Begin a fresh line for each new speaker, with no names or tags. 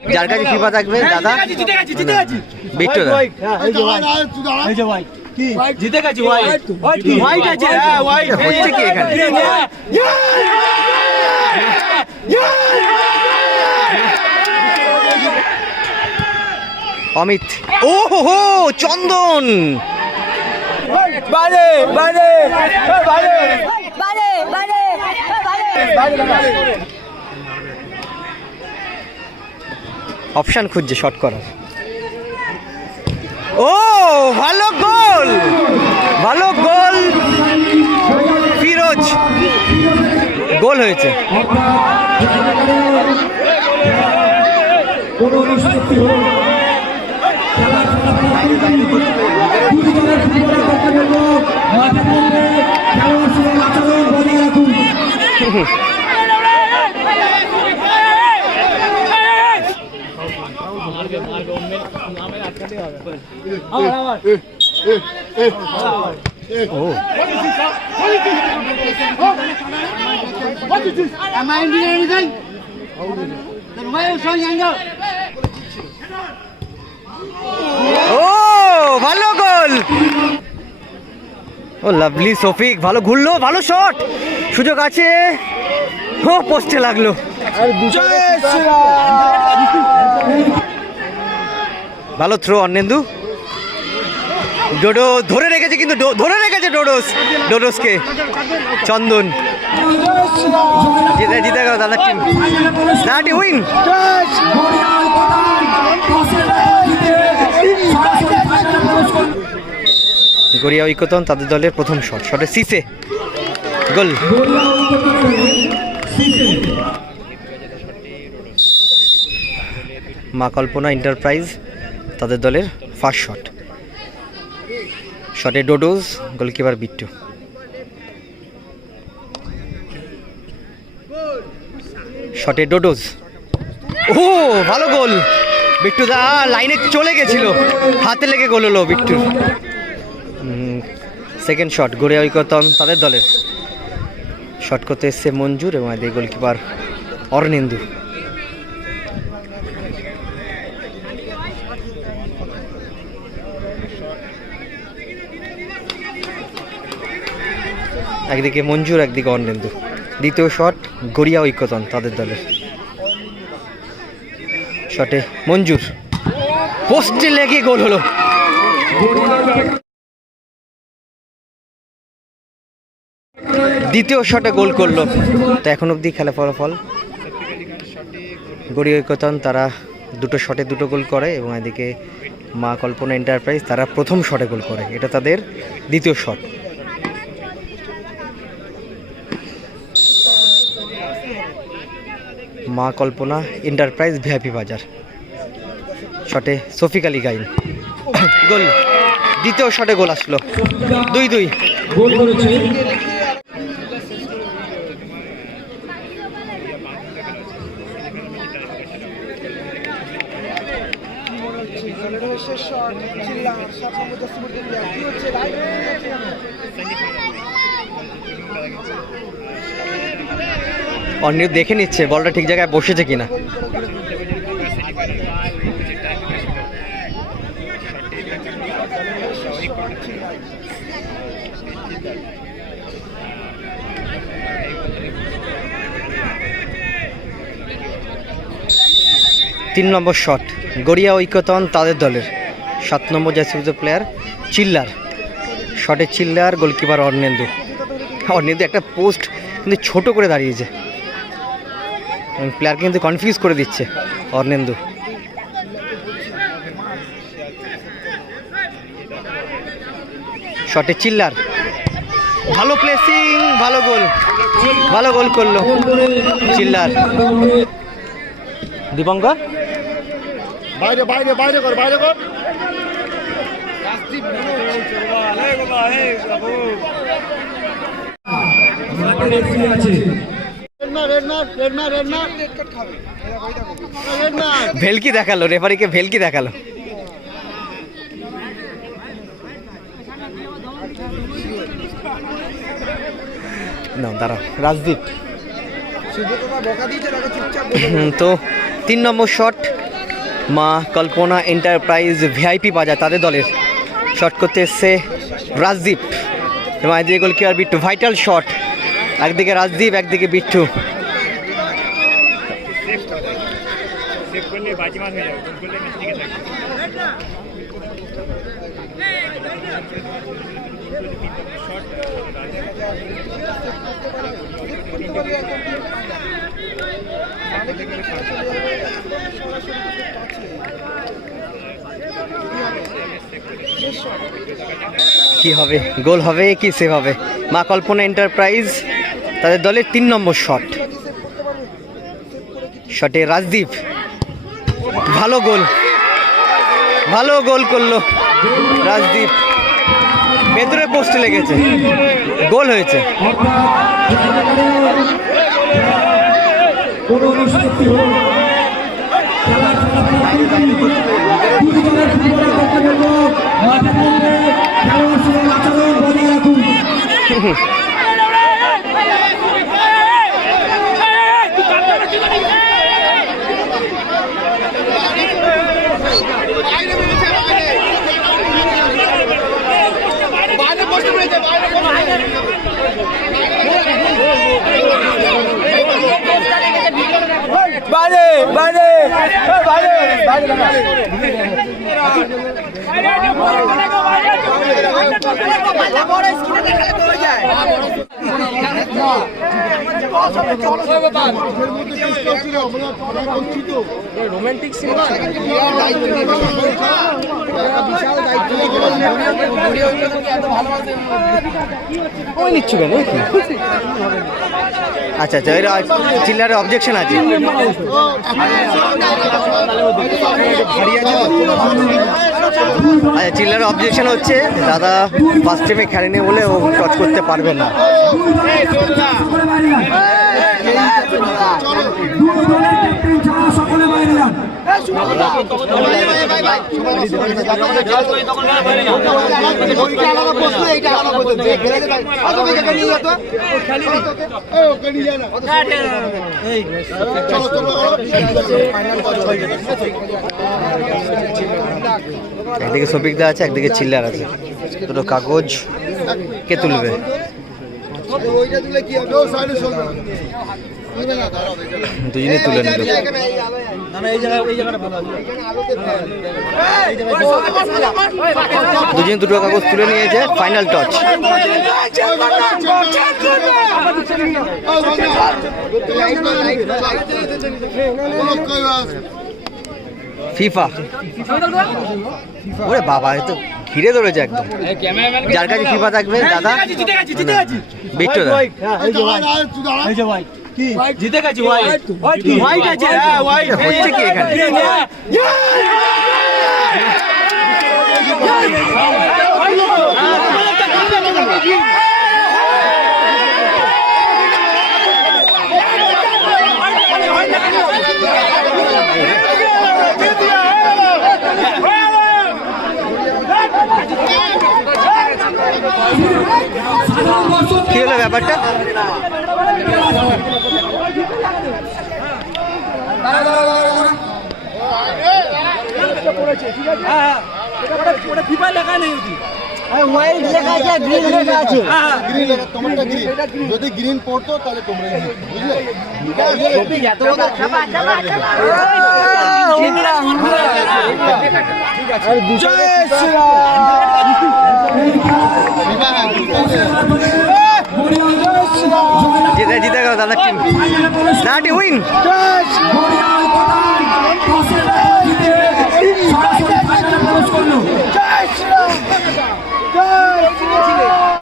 যার কাছে ফিফা থাকবে দাদা? বিট্টু দা
জিতে গেছি হোয়াইট হোয়াইট আছে। হোয়াইট
হচ্ছে কি এখানে? অমিত। ও হো হো চন্দন
বাইরে
অপশন খুঁজছে শট করার ও ভালো গোল ভালো গোল ফিরোজ গোল হয়েছে ও ভালো গোল। ও লাভলি সফিক ভালো ঘুরলো ভালো শট সুযোগ আছে। ও পোস্টে লাগল। ভালো থ্রো অন্নেন্দু ডোডো ধরে রেখেছে কিন্তু ধরে রেখেছে ডোডোস, ডোডোসকে। চন্দন। জিতে জিতে গেল দাদা টিম দাদাটি উইং গড়িয়া ঐকতন তাদের দলের প্রথম শট। শটে সিসে। গোল। মা কল্পনা এন্টারপ্রাইজ। তাদের দলের ফার্স্ট শট শটে ডোডোজ গোলকিপার বিট্টু শটে ডোডোজ ও, ভালো গোল বিট্টু দা লাইনে চলে গেছিল। হাতে লেগে গোল হলো বিট্টুর সেকেন্ড শট গড়ে ঐকতন তাদের দলের। শট করতে এসছে মঞ্জুর এবং এদের গোলকিপার অর্ণেন্দু একদিকে মঞ্জুর, একদিকে অর্ণেন্দু দ্বিতীয় শট, গড়িয়া ঐক্যতন তাদের দলের শটে মঞ্জুর। পোস্টে লেগে গোল হলো। দ্বিতীয় শটে গোল করল। তো এখন অবধি খেলা ফলাফল। গড়ি ঐকতন তারা দুটো শটে দুটো গোল করে এবং এদিকে মা কল্পনা এন্টারপ্রাইজ, তারা প্রথম শটে গোল করে। এটা তাদের দ্বিতীয় শট। মা কল্পনা এন্টারপ্রাইজ ভিআইপি বাজার। শটে সফিক আলী গাইন। গোল। দ্বিতীয় শটে গোল আসলো। দুই দুই।
গোল করেছে।
অন্য দেখে নিচ্ছে, বলটা ঠিক জায়গায় বসেছে কিনা। তিন নম্বর শট, গড়িয়া ঐক্যতন তাদের দলের। সাত নম্বর জাসিউজ প্লেয়ার চিল্লার। শটে চিল্লার গোলকিপার অর্ণেন্দু অর্ণেন্দু একটা পোস্ট কিন্তু ছোট করে দাঁড়িয়েছে। প্লেয়ারকে কিন্তু কনফিউজ করে দিচ্ছে অর্ণেন্দু শটে চিল্লার। ভালো প্লেসিং ভালো গোল। ভালো গোল করল। চিল্লার। দীপঙ্কর?
বাইরে বাইরে বাইরে কর বাইরে কর।
ভেলকি দেখাল, রেফারিকে ভেলকি দেখাল। না রাজদীপ। তো তিন নম্বর শট, মা কল্পনা এন্টারপ্রাইজ ভিআইপি বাজার, তাদের দলের শট করতে এসছে রাজদীপ। এবং একদিকে গোলকিপার বিট্টু ভাইটাল শট একদিকে রাজদীপ একদিকে বিট্টু। কি হবে? গোল হবে কি? সেভ হবে। মা কল্পনা এন্টারপ্রাইজ তাদের দলের তিন নম্বর শট। শটে রাজদীপ। ভালো গোল। ভালো গোল করল রাজদীপ। ভেতরে পোস্টে লেগেছে। গোল হয়েছে
নিষ্পত্তি হলো না। খেলা চলাকালীন দুই দলের ফুটবলার কর্তব্য মাঠের মধ্যে খেলোয়াড় সঙ্গে আচরণ বজায় রাখুন
বাইরে বসে রয়েছে বাইরে
বাইরে বাইরে বাইরে
রোমান্টিক সিনেমা
ওই নিচ্ছ কেন আচ্ছা আচ্ছা এর চিল্লারে অবজেকশন আছে। আচ্ছা চিল্লার অবজেকশন হচ্ছে দাদা ফার্স্ট টাইমে খেলেনি বলে ও টচ করতে পারবে না
সকলে বাইরে যান দুই দলের ক্যাপ্টেন ছাড়া সকলে বাইরে যান
একদিকে সফিকদা আছে একদিকে চিল্লার আছে। দুটো কাগজ কে তুলবে?
ওইটা দিলে কি হবে?
দুজনে তুলে নিল দুজনে দুটো কাগজ তুলে নিয়েছে ফাইনাল টচ ফিফা ওরে বাবা এ তো ঘিরে ধরেছে একদম। যার কাছে ফিফা থাকবে দাদা? বিট্টু দা।
জিতে গেছি হোয়াইট হোয়াইট আছে হোয়াইট
হচ্ছে কি এখানে
সাধারণ দর্শক
কি হলো ব্যাপারটা
ফিফা লেখা নেই ওটি
হোয়াইট লেখা আছে গ্রিন লেখা আছে
গ্রিন লেখা তোমারটা গ্রিন যদি গ্রিন পড়তো তাহলে তোমরা বুঝলে
জিতে জিতে গেল